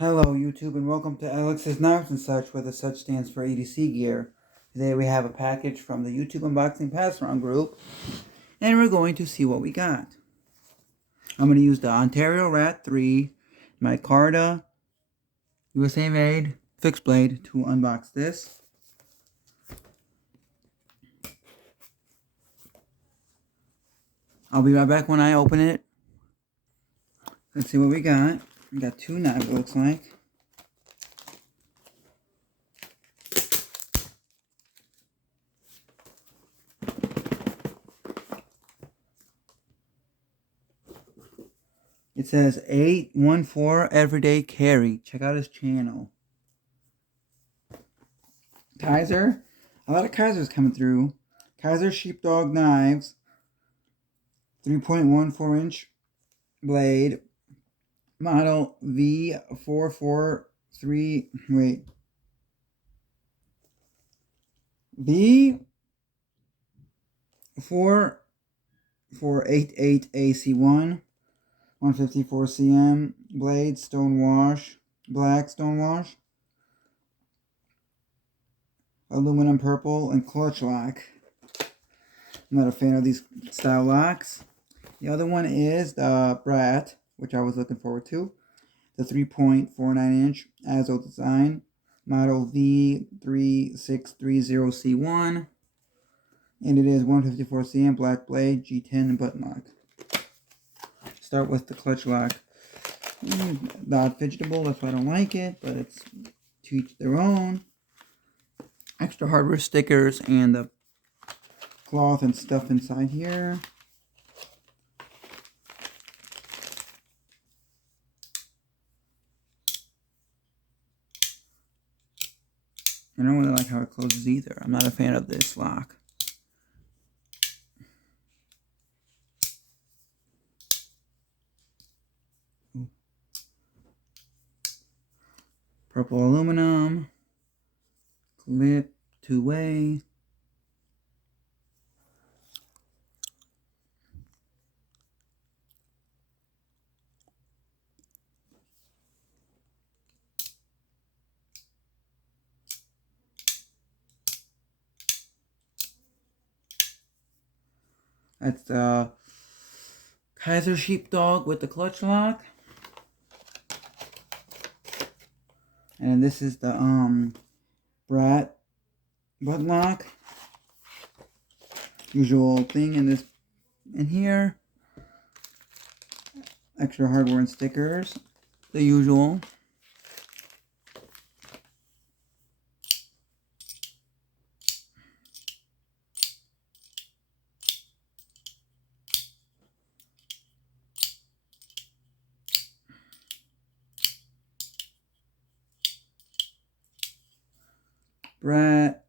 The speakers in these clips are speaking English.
Hello YouTube and welcome to Alex's Knives and Such, where the such stands for EDC gear. Today we have a package from the YouTube Unboxing Pass-Around group, and we're going to see what we got. I'm going to use the Ontario Rat 3 micarta USA made fixed blade to unbox this. I'll be right back when I open it. Let's see what we got. We got two knives, it looks like. It says 814 Everyday Carry. Check out his channel. Kizer. A lot of Kizers coming through. Kizer Sheepdog Knives. 3.14-inch blade. Model V443. Wait. V4488AC1. 154 cm. Blade. Stonewash. Black stonewash. Aluminum purple and clutch lock. I'm not a fan of these style locks. The other one is the Brat, which I was looking forward to. The 3.49-inch Azo design. Model V3630C1. And it is 154 cm black blade, G10 and button lock. Start with the clutch lock. Not fidgetable, that's why I don't like it, but it's to each their own. Extra hardware stickers and the cloth and stuff inside here. I don't really like how it closes either. I'm not a fan of this lock. Ooh. Purple aluminum. Clip, two-way. That's the Kizer Sheepdog with the clutch lock. And this is the Brat button lock. Usual thing in here. Extra hardware and stickers. The usual. Brat.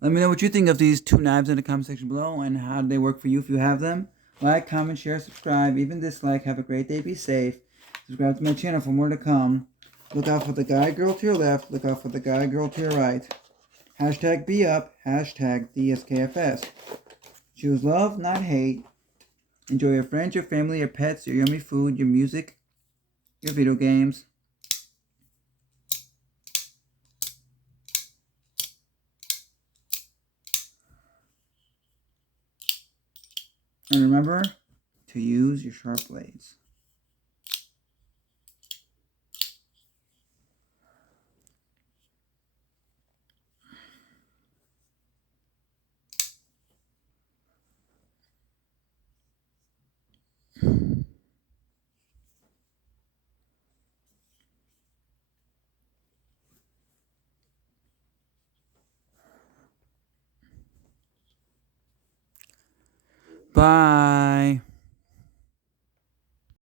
Let me know what you think of these two knives in the comment section below and how they work for you if you have them. Like, comment, share, subscribe, even dislike. Have a great day. Be safe. Subscribe to my channel for more to come. Look out for the guy, girl to your left. Look out for the guy, girl to your right. Hashtag be up. Hashtag DSKFS. Choose love, not hate. Enjoy your friends, your family, your pets, your yummy food, your music, your video games. And remember to use your sharp blades. Bye.